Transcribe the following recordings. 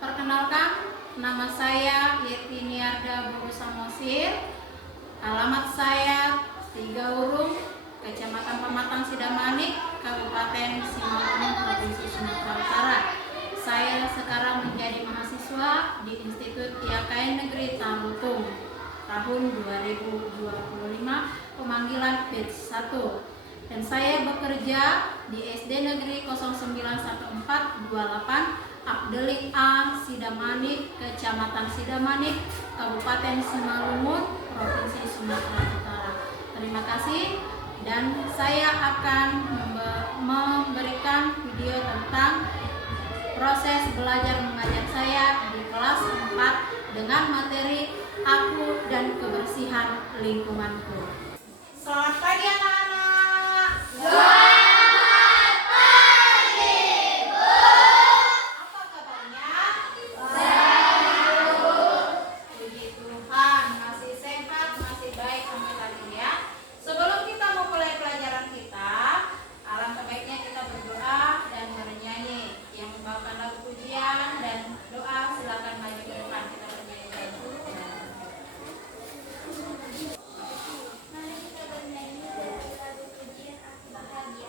Perkenalkan, nama saya Yeti Niarda Bogo Samosir. Alamat saya 3 Urung, Kecamatan Pematang Sidamanik, Kabupaten Simalungun, Provinsi Sumatera Utara. Saya sekarang menjadi mahasiswa di Institut IAKN Negeri Tarutung tahun 2025, pemanggilan batch 1. Dan saya bekerja di SD Negeri 091428 Abdelik A, Sidamanik, Kecamatan Sidamanik, Kabupaten Simalungun, Provinsi Sumatera Utara. Terima kasih, dan saya akan memberikan video tentang proses belajar mengajar saya di kelas 4 dengan materi aku dan kebersihan lingkunganku. Selamat pagi anak-anak. Selamat pagi, Bu. Apa kabarnya? Baik, Bu. Puji Tuhan, masih sehat, masih baik sampai tadi ya. Sebelum kita memulai pelajaran kita, alangkah baiknya kita berdoa dan bernyanyi. Yang membawakan lagu pujian dan doa silakan maju ke depan, kita bernyanyi dulu. Mari kita bernyanyi lagu pujian Aku Bahagia.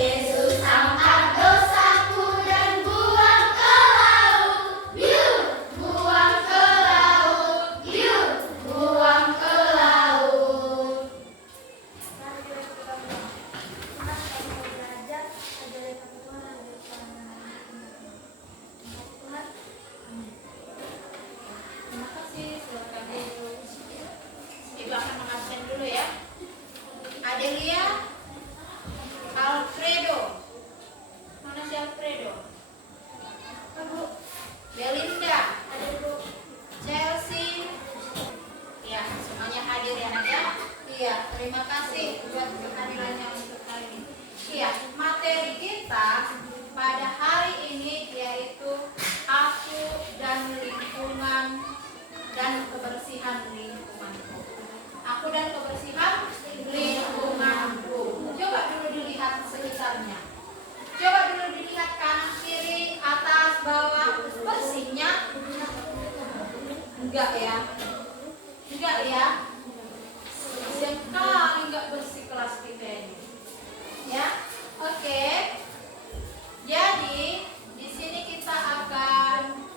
Yesus angkat dosaku dan buang ke laut, buang ke laut, buang ke laut. Mari kita belajar adalah Tuhan Tuhan. Terima kasih, silakan Ibu. Ibu akan mengabsen dulu ya. Adelia, Alfredo. Mana si Alfredo? Bu, Belinda, ada Bu. Chelsea. Ya, semuanya hadir ya Nak ya. Iya, terima kasih buat kehadirannya untuk kali ini. Iya, materi kita pada hari ini yaitu aku dan lingkungan dan kebersihan lingkunganku. Aku dan kebersihan lingkunganku. Coba dulu dilihat sekitarnya. Coba dulu dilihat kanan kiri, atas, bawah, bersihnya. Enggak ya? Enggak ya? Sekali enggak bersih kelas kita ini. Ya, oke. Jadi di sini kita akan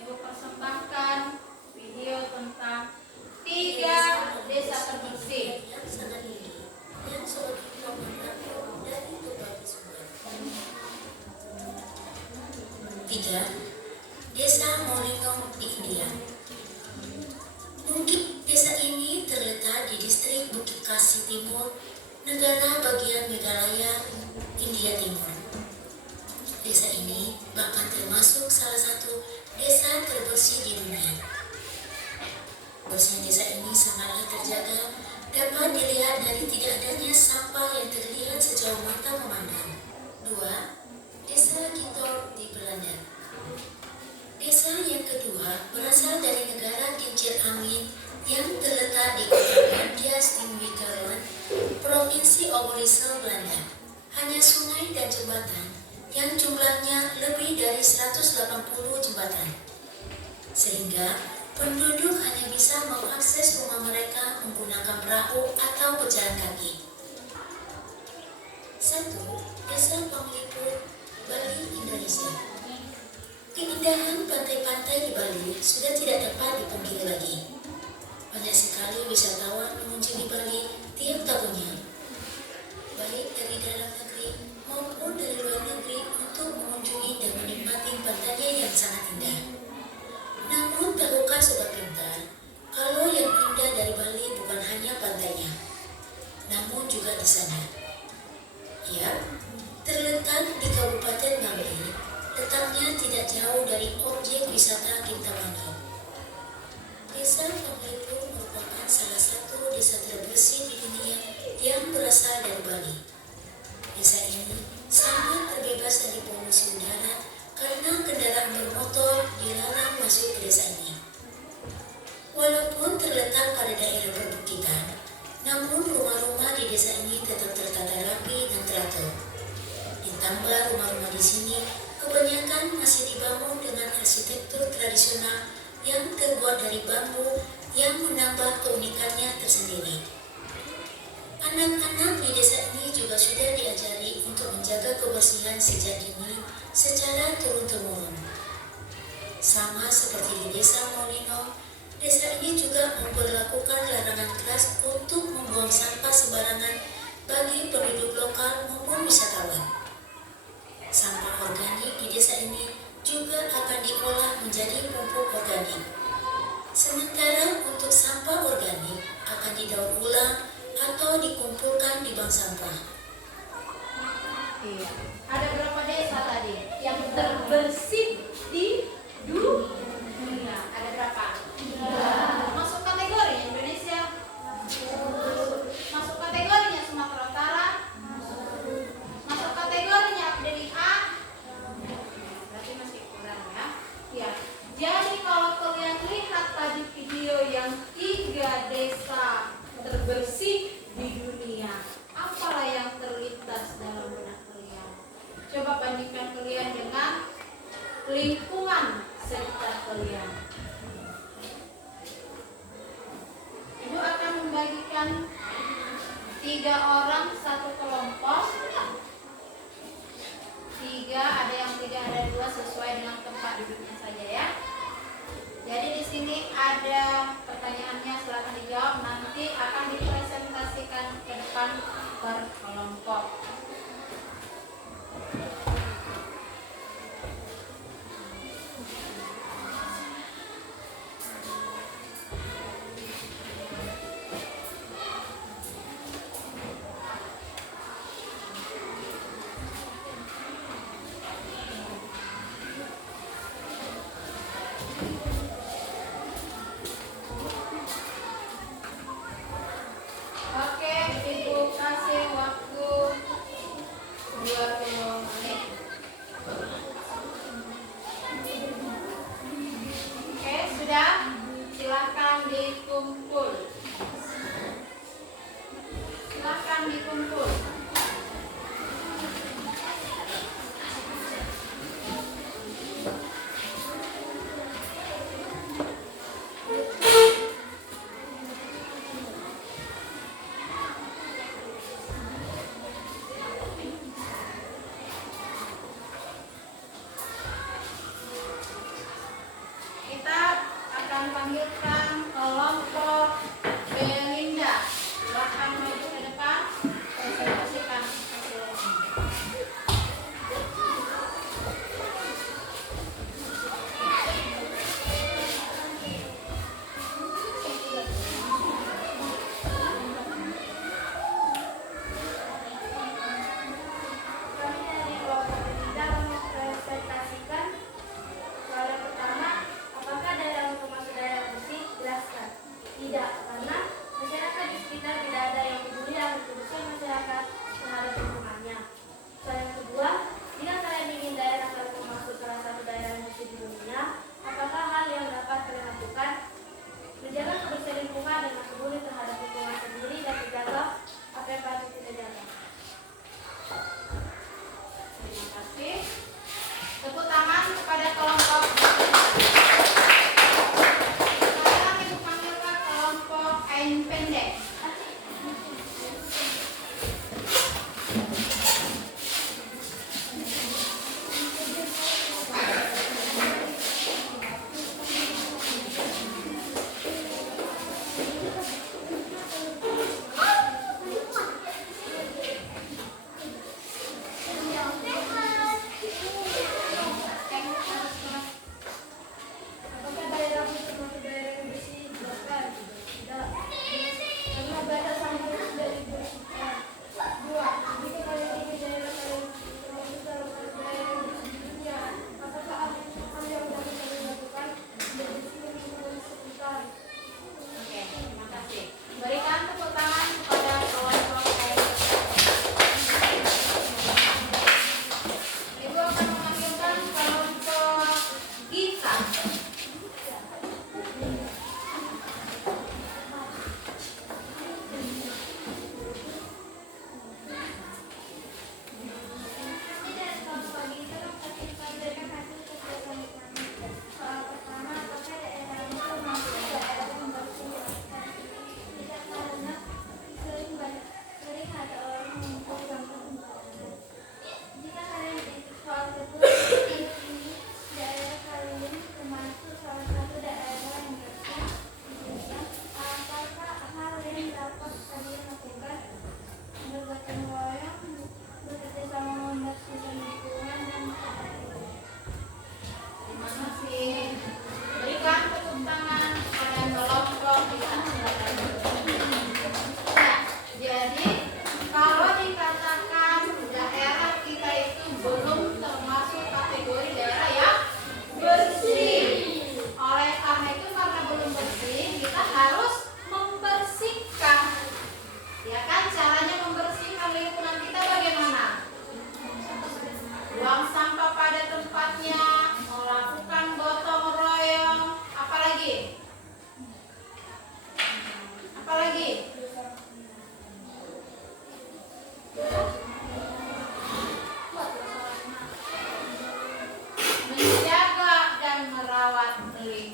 Ibu persembahkan video tentang 3 desa terbersih. Tiga, Desa Molingong di India. Mungkin desa ini terletak di distrik Bukit Kasih Timur, negara bagian Meghalaya, India Timur. Desa ini bahkan termasuk salah satu desa terbersih di dunia. Bersih desa ini sangatlah terjaga, dapat dilihat dari tidak adanya sampah yang terlihat sejauh mata memandang. 2. Desa Gitor di Belanda. Desa yang kedua berasal dari negara kincir angin yang terletak di kota Maandias-Timwikkeland, Provinsi Overijssel, Belanda. Hanya sungai dan jembatan yang jumlahnya lebih dari 180 jembatan. Sehingga penduduk hanya bisa mengakses rumah mereka menggunakan perahu atau berjalan kaki. 1. Desa Penglipur, Bali, Indonesia. Keindahan pantai-pantai di Bali sudah tidak dapat dipungkiri lagi. Banyak sekali wisatawan mengunjungi Bali tiap tahunnya, baik dari dalam negeri maupun dari luar negeri untuk mengunjungi dan menikmati pantainya yang sangat indah. Namun tahukah sobat pintar, kalau yang indah dari Bali bukan hanya pantainya, namun juga di sana. Ya, terletak di Kabupaten Bangli, letaknya tidak jauh dari objek wisata Kintamani. Desa Panglipur merupakan salah satu desa terbersih di dunia yang berasal dari Bali. Desa ini sangat terbebas dari polusi udara karena kendaraan bermotor dilarang masuk ke desa ini. Walaupun terletak pada daerah perbukitan, namun rumah-rumah di desa ini tetap tertata rapi dan teratur. Ditambah rumah-rumah di sini kebanyakan masih dibangun dengan arsitektur tradisional yang terbuat dari bambu yang menambah keunikannya tersendiri. Anak-anak di desa ini juga sudah diajari untuk menjaga kebersihan sejak dini secara turun-temurun. Sama seperti di desa Molino, desa ini juga memperlakukan larangan keras untuk membuang sampah sembarangan bagi penduduk lokal maupun wisatawan. Sampah organik di desa ini juga akan diolah menjadi pupuk organik. Sementara untuk sampah organik akan didaur ulang atau dikumpulkan di bank sampah. Iya. Ada berapa desa tadi yang terbersih di dunia? Ada berapa? Masuk kategori Indonesia? Masuk kategorinya Sumatera Utara? Masuk kategorinya Abdeli A? Berarti masih kurang ya. Ya. Jadi kalau kalian lihat tadi video yang 3 desa terbersih di dunia, apalah yang terlintas dalam benak kalian? Coba bandingkan kalian dengan lingkungan sekitar kalian. Ibu akan membagikan 3 orang satu kelompok. 3, ada yang 3, ada 2, sesuai dengan tempat duduknya saja ya. Jadi di sini ada pertanyaannya, silakan dijawab. Nanti akan dipresentasikan ke depan per kelompok. Oke, Ibu kasih waktu 20 menit. Oke, sudah? Silakan dikumpul. Silakan dikumpul. Kita akan panggilkan kelompok Belinda. Silakan maju ke depan. Presentasikan hasilnya. Kami dari kelompok Belinda mempresentasikan soal yang pertama, apakah daerah untuk masuk daerah bersih?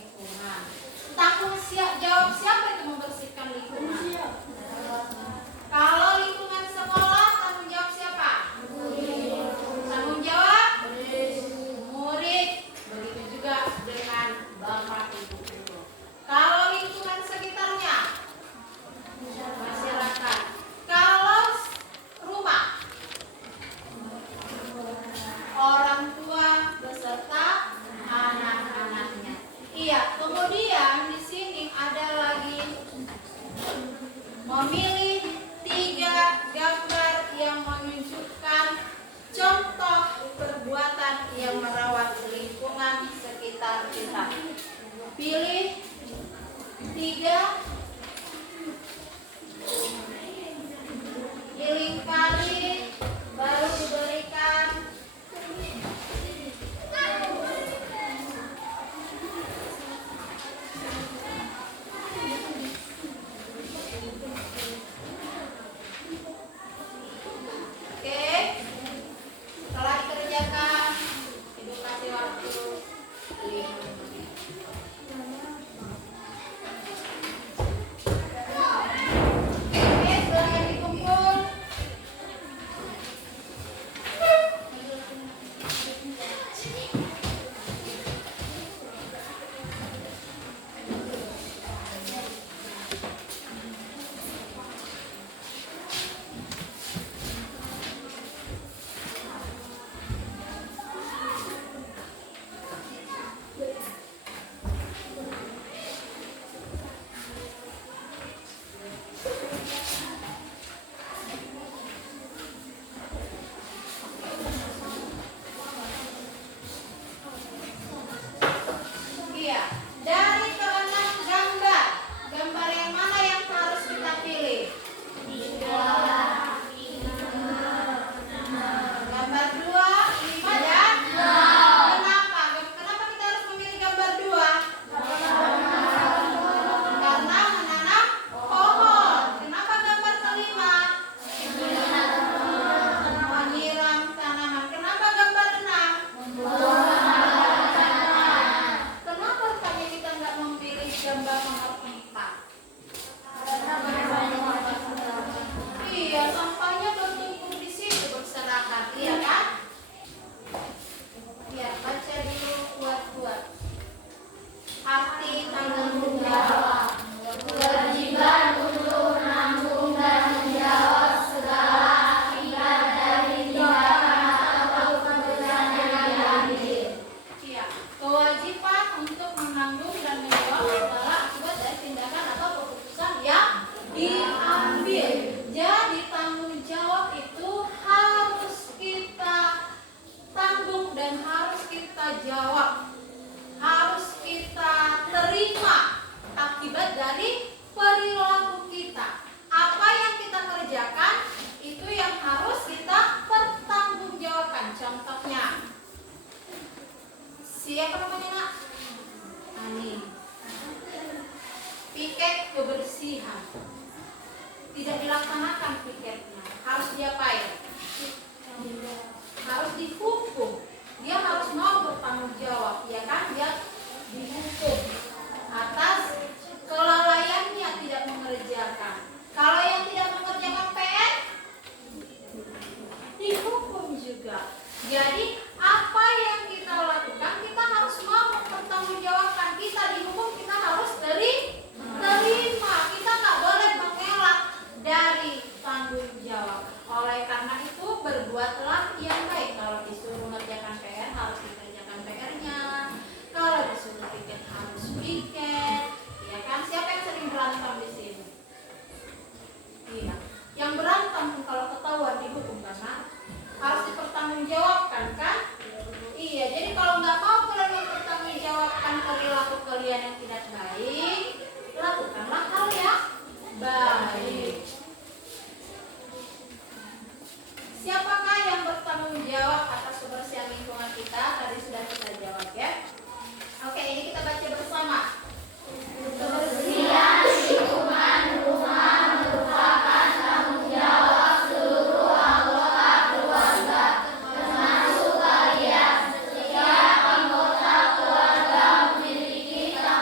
lingkungan. Jawab siapa itu membersihkan lingkungan? Kalau lingkungan sekolah, tanggung jawab siapa? Tanggung jawab murid. Begitu juga dengan bapak ibu guru. Kalau lingkungan sekitarnya, masyarakat. Kalau rumah, orang tua beserta anak-anaknya. Iya, kemudian di sini ada lagi memilih 3 gambar yang menunjukkan contoh perbuatan yang merawat lingkungan sekitar kita. Pilih 3, dilingkari, baru diberikan. Oke, setelah dikerjakan, Ibu kasih waktu 5 menit. Oke, silahkan dikumpul. Iya, dari ke-6 gambar, gambar yang mana yang harus kita pilih? Gambar 2, 5 dan 6. Kenapa? Kenapa kita harus memilih gambar 2? Karena menanam pohon. Kenapa gambar ke-5? Menyiram tanaman. Kenapa gambar 6? Kenapa rupanya kita nggak memilih gambar nomor 4? Iya, sampahnya bertumpuk di situ berserakan, iya kan? Iya, baca dulu kuat-kuat. Arti tanggung jawab. Kewajiban untuk menanggung dan menjawab segala akibat dari tindakan atau keputusan yang diambil. Iya, kewajiban untuk menanggung dan menjawab segala akibat dari tindakan atau keputusan yang diambil. Jadi tanggung jawab itu harus kita tanggung dan harus kita jawab. Harus kita terima akibat dari perilaku kita. Apa yang kita kerjakan itu yang harus kita pertanggungjawabkan. Contohnya, siapa namanya nak? Ani. Piket kebersihan. Tidak dilaksanakan piketnya. Harus diapain? Harus dihukum. Dia harus mau bertanggung jawab, ya kan? Dia dihukum atas kelalaiannya tidak mengerjakan. Kalau yang tidak mengerjakan PR, dihukum juga. Jadi apa yang kita lakukan, kita harus mau mempertanggungjawabkan. Kita dihukum, kita harus terima. Kita nggak boleh mengelak dari tanggung jawab. Oleh karena itu berbuatlah yang baik. Kalau disuruh mengerjakan PR, harus dikerjakan PR-nya. Kalau disuruh piket, harus piket. Ya kan? Siapa yang sering berantem di sini? Iya. Yang berantem kalau ketahuan dihukum karena harus dipertanggungjawabkan kan? Iya. Jadi kalau nggak mau kalian mempertanggungjawabkan perilaku kalian yang tidak baik, lakukanlah hal yang baik. Siapakah yang bertanggung jawab atas kebersihan lingkungan kita? Tadi sudah kita jawab ya. Oke, ini kita baca bersama. Kebersihan lingkungan rumah merupakan tanggung jawab seluruh anggota keluarga, termasuk kalian. Setiap anggota keluarga memiliki tanggung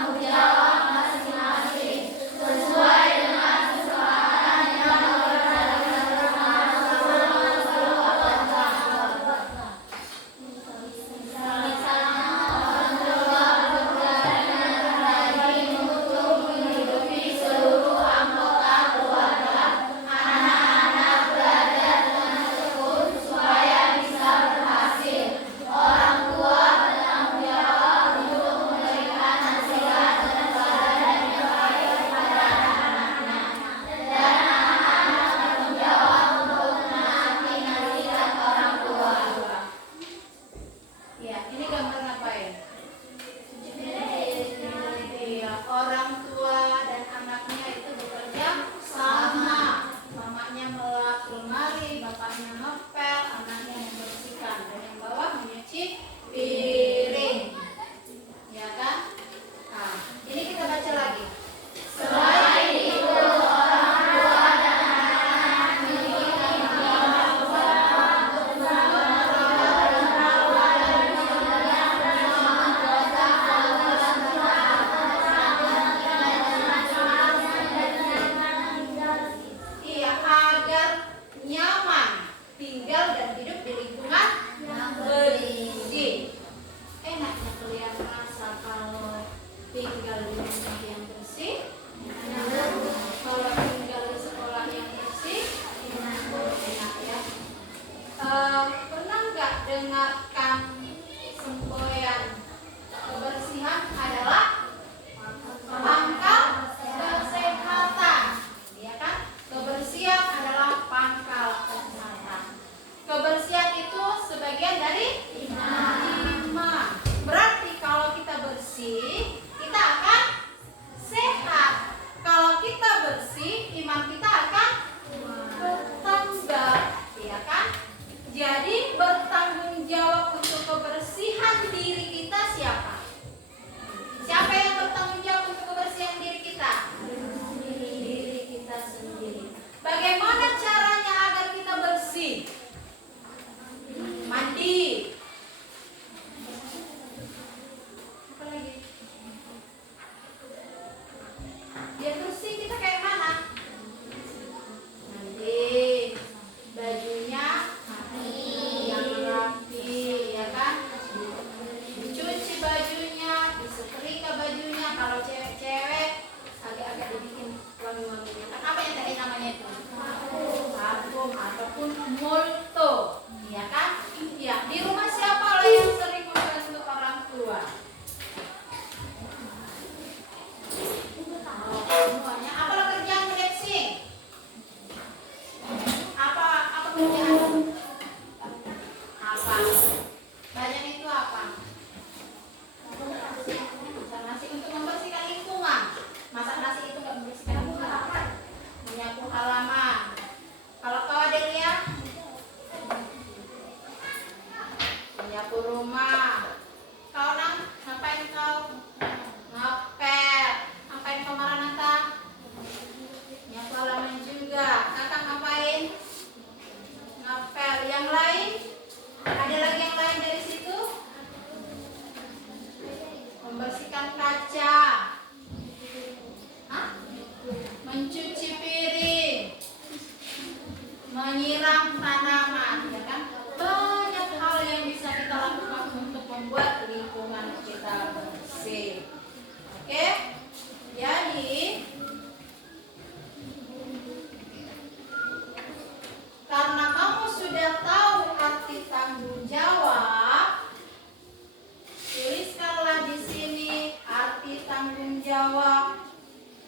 jawab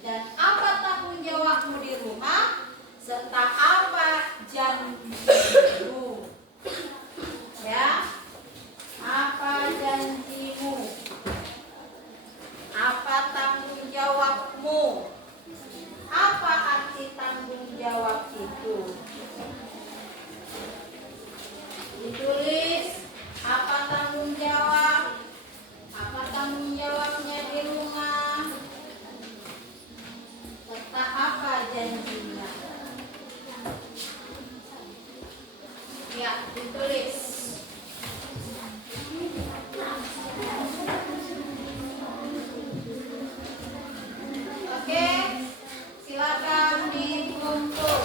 dan apa tanggung jawabmu di rumah serta apa janjimu. Ya, apa janjimu? Apa tanggung jawabmu? Apa arti tanggung jawab itu? Ditulis apa tanggung jawab, apa tanggung jawabnya di rumah, serta apa janjinya. Ya, ditulis. Oke, silakan dikumpul.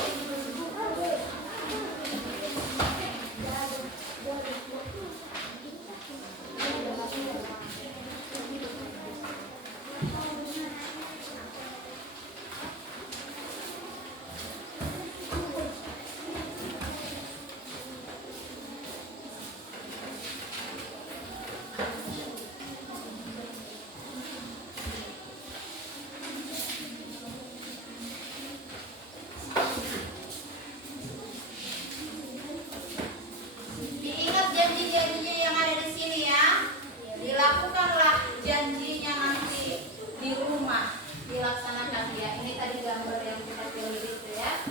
Diingat janji-janjinya yang ada di sini ya. Dilakukanlah janjinya nanti di rumah, dilaksanakan ya. Ini tadi gambar yang kita pilih itu ya.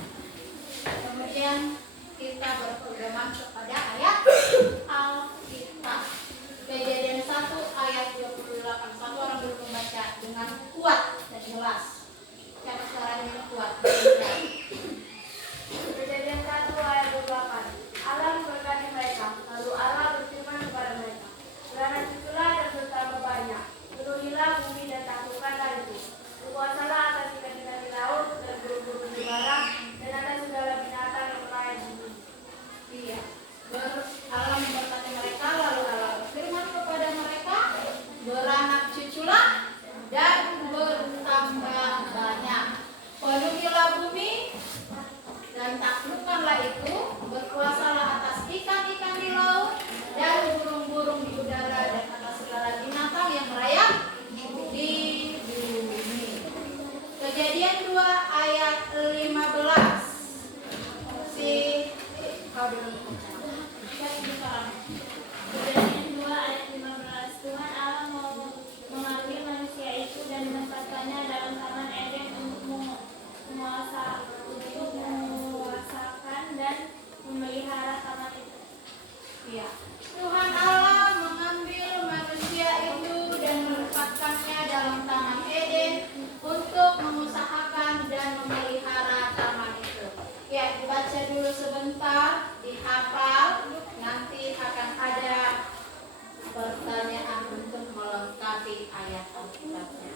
Kemudian kita berpegangan kepada ayat Alkitab. Kejadian 1 ayat 28. Satu orang dulu membaca dengan kuat dan jelas. Siapa suaranya yang kuat? Kejadian 1 ayat 28. Allah memberkati mereka, lalu Allah berfirman kepada mereka, beranak cuculah dan bertambah banyak, penuhilah bumi dan taklukkanlah itu, berkuasalah atas ikan-ikan di laut dan burung-burung di darat dan atas segala binatang yang lain di bumi. Iya. Allah memberkati mereka, lalu Allah berfirman kepada mereka, beranak cuculah dan bertambah banyak, penuhilah bumi dan taklukkanlah itu, berkuasalah atas ikan-ikan di laut dan burung-burung di udara dan atas segala binatang yang merayap di bumi. Kejadian 2 ayat 15. Kau dulu. Kejadian 2 ayat 15. Tuhan Allah mau mengambil manusia itu dan menempatkannya dalam taman Eden untuk menguasakan dan memelihara taman itu. Ya. Tuhan Allah mengambil manusia itu dan menempatkannya dalam taman Eden untuk mengusahakan dan memelihara taman itu. Ya, dibaca dulu sebentar, dihafal, nanti akan ada pertanyaan untuk melengkapi ayat Alkitabnya.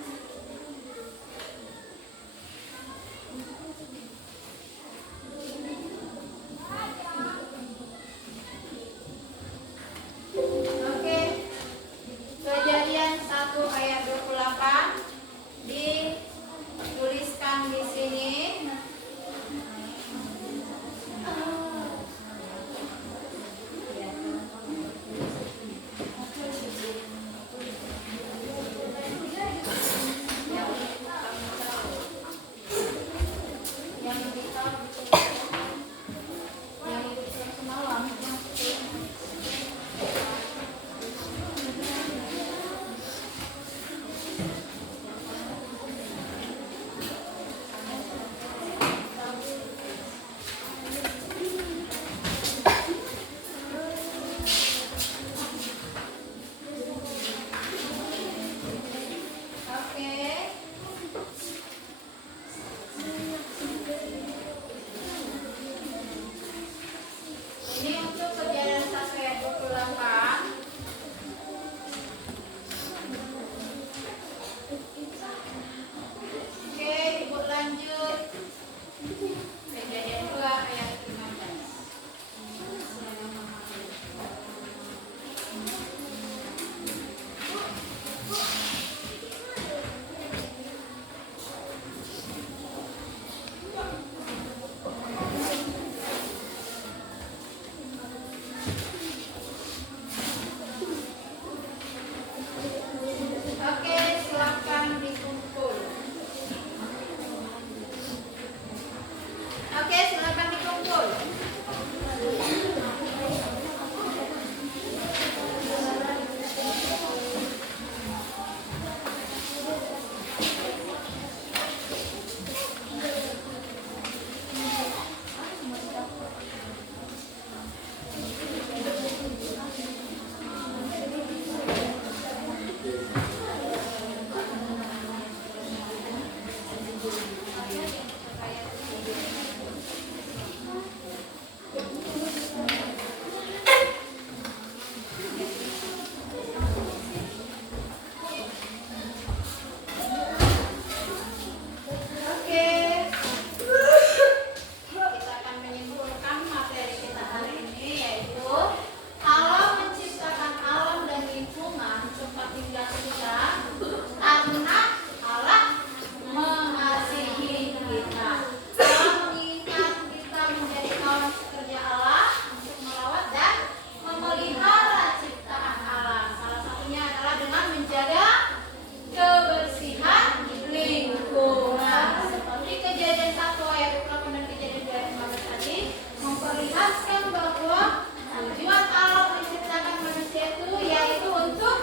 jelaskan bahwa tujuan Allah menciptakan manusia itu yaitu untuk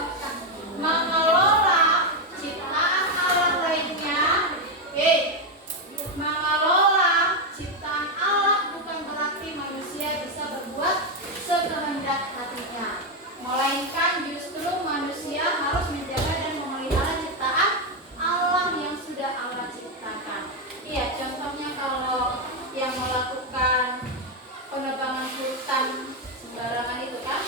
mengelola ciptaan Allah lainnya. Mengelola ciptaan Allah bukan berarti manusia bisa berbuat sekehendak hatinya, melainkan justru manusia harus menjaga dan memelihara ciptaan Allah yang sudah Allah ciptakan. Iya, contohnya kalau yang melakukan penebangan hutan sembarangan itu kan,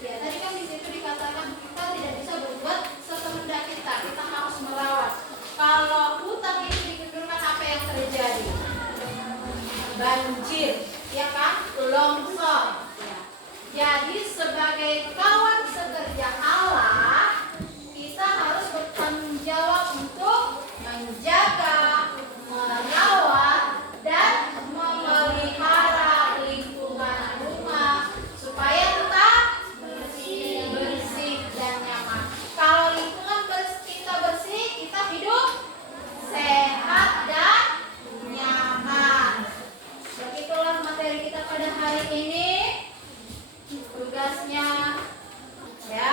ya tadi kan di situ dikatakan kita tidak bisa berbuat sekehendak kita, kita harus merawat. Kalau hutan itu digundurkan, apa yang terjadi? Banjir, ya kan? Longsor. Ya. Jadi sebagai kawan sekerja Allah, kita harus bertanggung jawab untuk menjaga, merawat, dan memelihara lingkungan rumah supaya tetap bersih dan nyaman. Kalau lingkungan kita bersih, kita hidup sehat dan nyaman. Begitulah materi kita pada hari ini. Tugasnya ya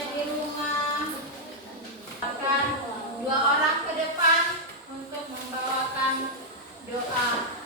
di rumah akan 2 orang ke depan untuk membawakan doa.